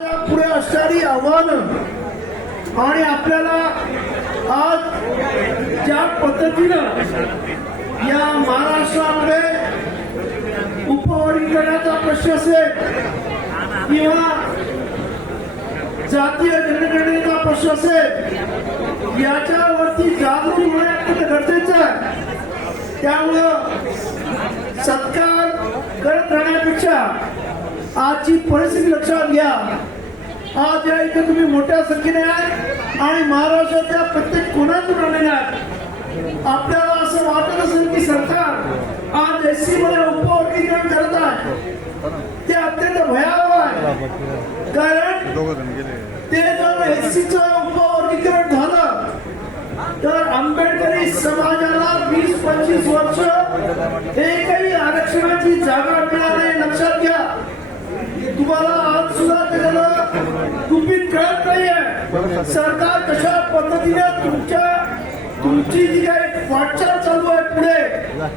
पुढे असणारी आव्हानं आणि आपल्याला आज ज्या पद्धतीनं या महाराष्ट्रामध्ये उपवर्गीकरणाचा प्रश्न असेल किंवा जातीय जनगणनेचा प्रश्न असेल याच्यावरती जागृती होणे अत्यंत गरजेचं आहे। त्यामुळं सत्कार करत राहण्यापेक्षा आजची परिस्थिती लक्षात घ्या। आज या इथे तुम्ही मोठ्या संख्येने आहे आणि महाराष्ट्राच्या प्रत्येक कोणातून आलेले आहेत। आपल्याला असं वाटत असेल की सरकार आज एससी मध्ये उपवर्गीकरण करत आहे, ते अत्यंत भयावह आहे। कारण ते जर एससीचं उपवर्गीकरण झालं तर आंबेडकरी समाजाला 20-25 वर्ष एकही आरक्षणाची जागा मिळाली। लक्षात घ्या, तुम्हाला आज सुद्धा त्याला गुपित कळत नाहीये सरकार कशा पद्धतीने तुमची जी काही वाटचाल चालू आहे पुढे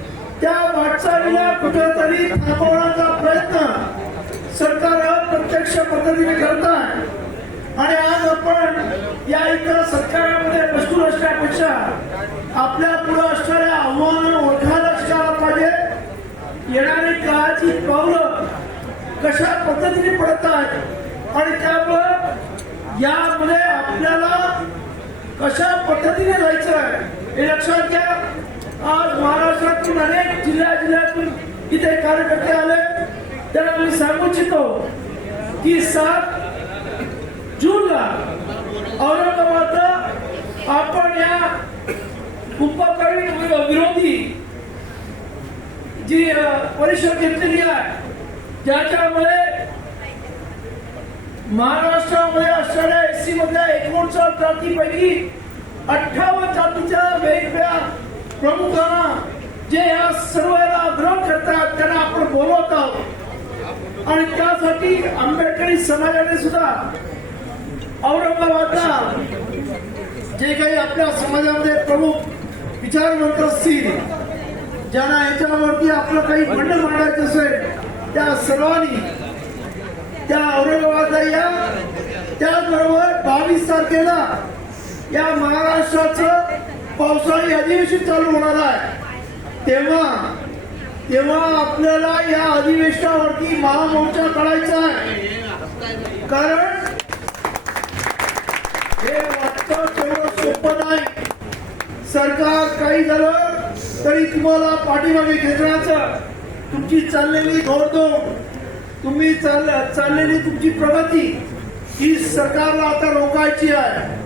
त्या वाटचालीला कुठेतरी थांबवण्याचा प्रयत्न सरकार प्रत्यक्ष पद्धतीने करत आहे। आणि आज आपण या इतर सरकारमध्ये बसून असण्यापेक्षा आपल्या पुढे असणाऱ्या आव्हानांना ओळखायला शिकायला पाहिजे। येणारी काळाची पावलं कशा पद्धतीने पडत आहेत आणि त्यामुळे यामध्ये आपल्याला कशा पद्धतीने जायचं आहे हे लक्षात घ्या। आज महाराष्ट्रातून अनेक जिल्ह्यातून इथे कार्यकर्ते आले, त्यांना मी सांगू इच्छितो की 7 जूनला औरंगाबादला आपण या कुंभकर्ण विरोधी जी परिषद घेतलेली आहे, ज्याच्यामुळे महाराष्ट्रामध्ये असणाऱ्या एससी मधल्या 59 जातीपैकी 58 जातीच्या वेगवेगळ्या प्रमुखांना जे या सर्वांना विरोध करतात त्यांना आपण बोलवत आहोत। आणि त्यासाठी आंबेडकरी समाजाने सुद्धा औरंगाबादला जे काही आपल्या समाजामध्ये प्रमुख विचारवंत असतील, ज्यांना याच्यावरती आपलं काही म्हणणं मांडायचं असेल त्या सर्वांनी त्या औरंगाबादला या। त्याचबरोबर 22 तारखेला या महाराष्ट्राचं पावसाळी अधिवेशन चालू होणार आहे, तेव्हा आपल्याला या अधिवेशनावरती महामोर्चा काढायचा आहे। कारण हे वाटतं तेवढं सोपं नाही। सरकार काही झालं तरी तुम्हाला पाठीमागे खेचण्याचं, तुमची चाललेली घोडदौड, तुम्ही चाललेली तुमची प्रगती ही सरकारला आता रोखायची आहे।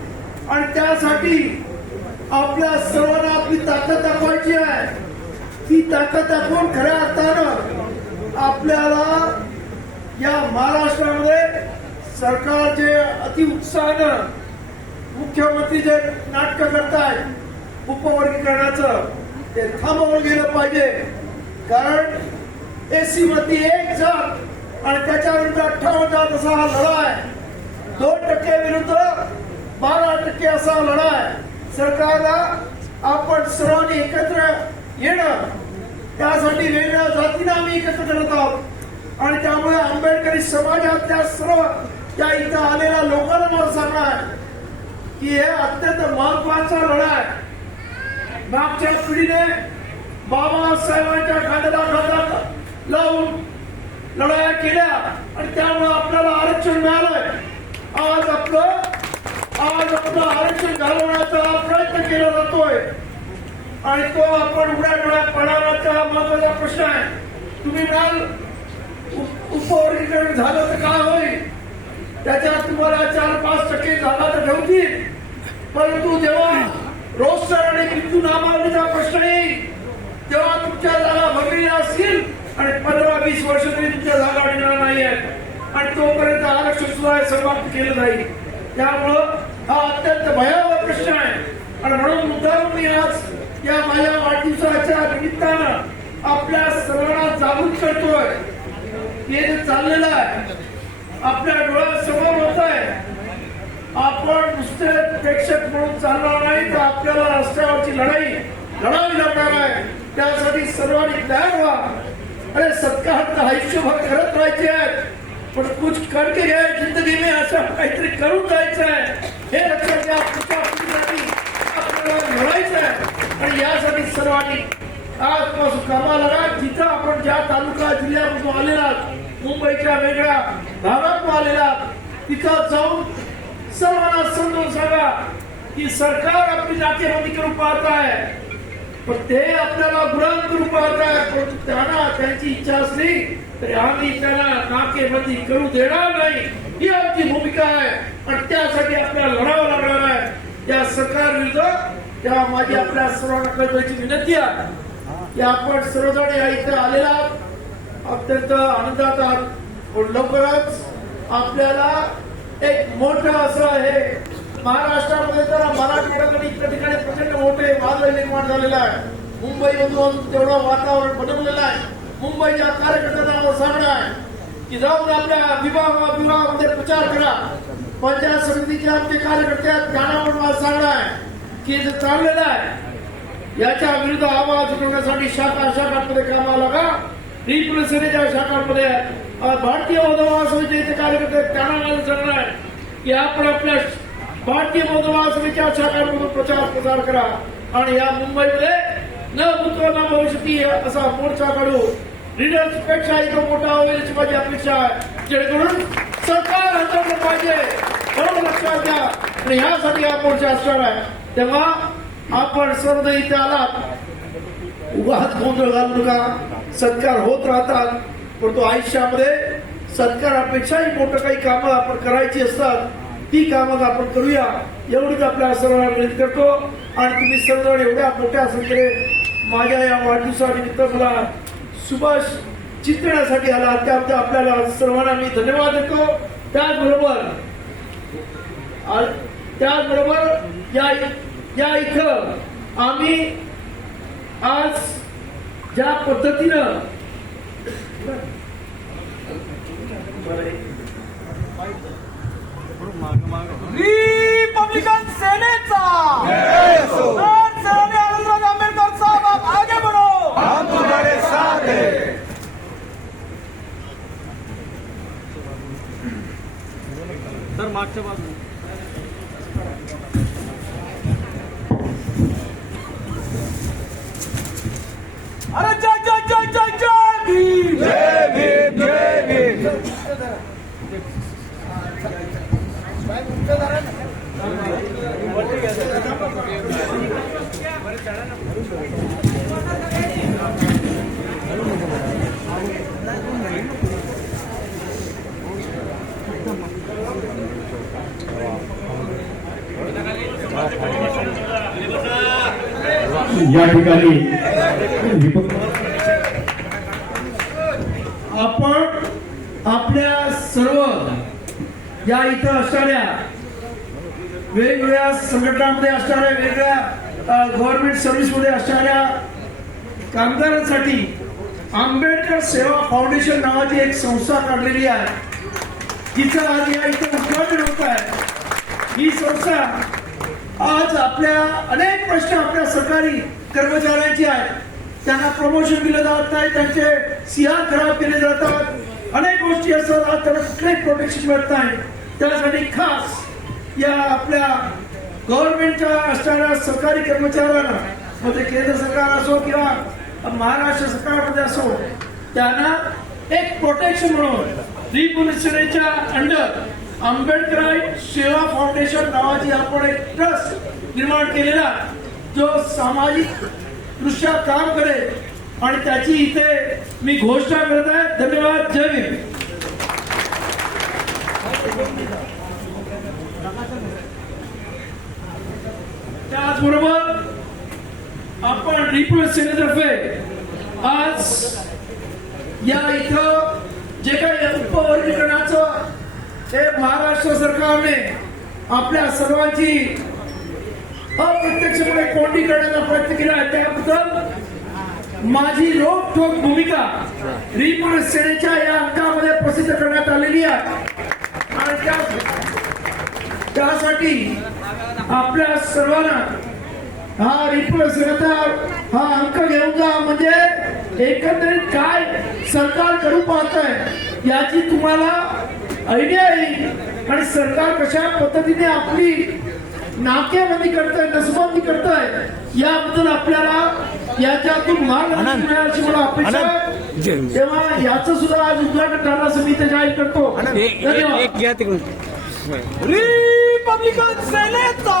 आणि त्यासाठी आपल्या सर्वांना आपली ताकद दाखवायची आहे। ती ताकद दाखवून खऱ्या अर्थानं आपल्याला या महाराष्ट्रामध्ये सरकार जे अतिउत्साहानं मुख्यमंत्री जे नाटक करतायत उपवर्गीकरणाचं ते थांबवलं गेलं पाहिजे। कारण एससी मध्ये 1 जात आणि त्याच्या विरुद्ध 58 जात असा हा लढा आहे। 2% विरुद्ध 12% असा लढा आहे। सरकारला आपण सर्वांनी एकत्र येणं, त्यासाठी वेगळ्या जातींना आम्ही एकत्र करत आहोत। आणि त्यामुळे आंबेडकरी समाजातल्या सर्व त्या इथं आलेल्या लोकांना मला सांगणार आहे की हे अत्यंत महत्वाचा लढा आहे। मागच्या पिढीने बाबासाहेबांच्या खांद्याला खांदा लावून लढाया केल्या आणि त्यामुळे आपल्याला आरक्षण मिळालंय। आज आपलं आरक्षण घालवण्याचा प्रयत्न केला जातोय आणि तो आपण उघड्या डोळ्यात पाडण्याचा महत्वाचा प्रश्न आहे। तुम्ही म्हणाल उपवर्गीकरण झालं तर काय होईल, त्याच्यात तुम्हाला 4-5% जागा तर ठेवतील, परंतु जेव्हा रोस्टर आणि बिंदू नामावलीचा प्रश्न येईल तेव्हा तुमच्या जागा भरलेल्या असतील आणि 15-20 वर्ष तरी तुमच्या जागा मिळणार नाही आहेत आणि तोपर्यंत आरक्षण सुद्धा समाप्त केलं जाईल। त्यामुळं हा अत्यंत भयावह प्रश्न आहे। आणि म्हणून मुद्दाम मी आज या माझ्या वाढदिवसाच्या निमित्तानं आपल्या सर्वांना जागृत करतोय। हे जे चाललेलं आहे आपल्या डोळ्यासमोर होत आहे। आपण नुसते प्रेक्षक म्हणून चालणार नाही, तर आपल्याला रस्त्यावरची लढाई लढावी लागणार आहे। त्यासाठी सर्वांनी तयार व्हा। अरे सत्कार आयुष्यभर करत राहायचे आहेत। पण कुछ करके गए जिंदगी में असं काहीतरी करून जायचं आहे हे लक्षात घ्या. पुढच्या पिढीसाठी आपल्याला लढायचं आहे आणि यासाठी सर्वांनी आजपासून कामाला लागा. जिथं आपण ज्या तालुका जिल्ह्यामधून आलेला मुंबईच्या वेगळ्या भागातून आलेला तिथं जाऊन सर्वांना समजून सांगा की सरकार आपली नाकेबंदी करून पाहत आहे पण ते आपल्याला गुलाम करून पाहत आहे. परंतु त्यांना त्यांची इच्छा असली तरी आम्ही त्यांना नाकेबंदी करू देणार नाही ही आमची भूमिका आहे आणि त्यासाठी आपल्याला लढावं लागणार आहे त्या सरकार विरुद्ध. तेव्हा माझी आपल्या सर्वांना कळवायची विनंती आहे की आपण सर्वजण या इथे आलेला अत्यंत आनंदात आहात पण लवकरच आपल्याला एक मोठं असं आहे महाराष्ट्रामध्ये तर मराठी इतर ठिकाणी प्रचंड मोठे वादळ निर्माण झालेला आहे. मुंबईमधून तेवढं वातावरण बनवलेलं आहे. मुंबईच्या कार्यकर्त्यांना सांगणं आहे की जाऊन आपल्या विभागामध्ये प्रचार करा. पंचायत समितीचे आमचे कार्यकर्ते त्यांना सांगणं आहे की जे चाललेलं आहे याच्या विरुद्ध आवाज उठवण्यासाठी शाखांमध्ये कामाला लागा. रिपब्लिक सेनेच्या शाखांमध्ये भारतीय बौद्ध महासभेचे कार्यकर्ते त्यांना सांगणं आहे की आपण आपल्या भारतीय बौद्ध महासभेच्या शाखांमधून प्रचार करा आणि या मुंबईमध्ये न भूतो न भविष्यती असा मोर्चा काढू. लीडर्स पेक्षा इथं मोठा होईल अशी माझी अपेक्षा आहे जेणेकरून सरकार हटवलं पाहिजे बरोबर लक्षात घ्या आणि ह्यासाठी हा मोर्चा असणार आहे. तेव्हा आपण सर्व इथे आलात उगाच गोंधळ घालू नका. सत्कार होत राहतात परंतु आयुष्यामध्ये सत्कारापेक्षाही मोठं काही कामं आपण करायची असतात ती कामं आपण करूया एवढीच आपल्या सर्वांना विनंती करतो. आणि तुम्ही सर्वजण एवढ्या मोठ्या संख्येने माझ्या या वाढदिवसानिमित्त मला सुभाष चित्तण्यासाठी आला त्याबद्दल आपल्याला सर्वांना मी धन्यवाद देतो. त्याचबरोबर या इथं आम्ही आज ज्या पद्धतीनं रिपब्लिकन सेनेचा सरांनी आनंदराज आंबेडकर साहब आप आगे बढ़ो हम तुम्हारे साथ हैं. सर मागच्या बाजूला अरे जय जय जय जय जय भीम जय भीम जय भीम. या ठिकाणी आपण आपल्या सर्व या इथं असणाऱ्या वेगवेगळ्या संघटनांमध्ये असणाऱ्या वेगवेगळ्या गव्हर्नमेंट सर्व्हिसमध्ये असणाऱ्या कामगारांसाठी आंबेडकर सेवा फाउंडेशन नावाची एक संस्था काढलेली आहे तिचं आज या इथं उद्घाटन होत आहे. ही संस्था आज आपल्या अनेक प्रश्न आपल्या सरकारी कर्मचाऱ्यांचे आहेत. त्यांना प्रमोशन दिलं जात नाही त्यांचे सीआर खराब केले जातात अनेक गोष्टी असतात आज त्यांना कुठलेही प्रोटेक्शन मिळत नाही. त्यासाठी खास या आपल्या गव्हर्नमेंटच्या असणाऱ्या सरकारी कर्मचाऱ्यांना म्हणजे केंद्र सरकार असो किंवा महाराष्ट्र सरकारमध्ये असो त्यांना एक प्रोटेक्शन म्हणून रिपब्लिक सेनेच्या अंडर आंबेडकराईट सेवा फाउंडेशन नावाची आपण एक ट्रस्ट निर्माण केलेला जो सामाजिक दृष्ट्या काम करेल आणि त्याची इथे मी घोषणा करत आहे. धन्यवाद. जय भीम. त्याचबरोबर आपण रिपब्लिक सेनेतर्फे आज या इथं जे काही उपवर्गीकरणाचं हे महाराष्ट्र सरकारने आपल्या सर्वांची अप्रत्यक्षपणे कोंडी करण्याचा प्रयत्न केला आहे त्याबद्दल माझी रोखठोक भूमिका रिपब्लिक सेनेच्या या अंकामध्ये प्रसिद्ध करण्यात आलेली आहे आणि त्यासाठी आपल्या सर्वांना हा रिपब्लिक सेनेचा हा अंक घेऊन जा म्हणजे एकंदरीत काय सरकार करू पाहत आहे याची तुम्हाला आयडिया येईल आणि सरकार कशा पद्धतीने आपली नाकेबंदी करताय, नसबंदी करताय, याबद्दल आपल्याला याच्यातून मार्गदर्शन मिळेल अशी मला अपेक्षा आहे. तेव्हा याचं सुद्धा आज उद्घाटन करण्यास मी ते जाहीर करतो. धन्यवाद. रिपब्लिकन सेनेचा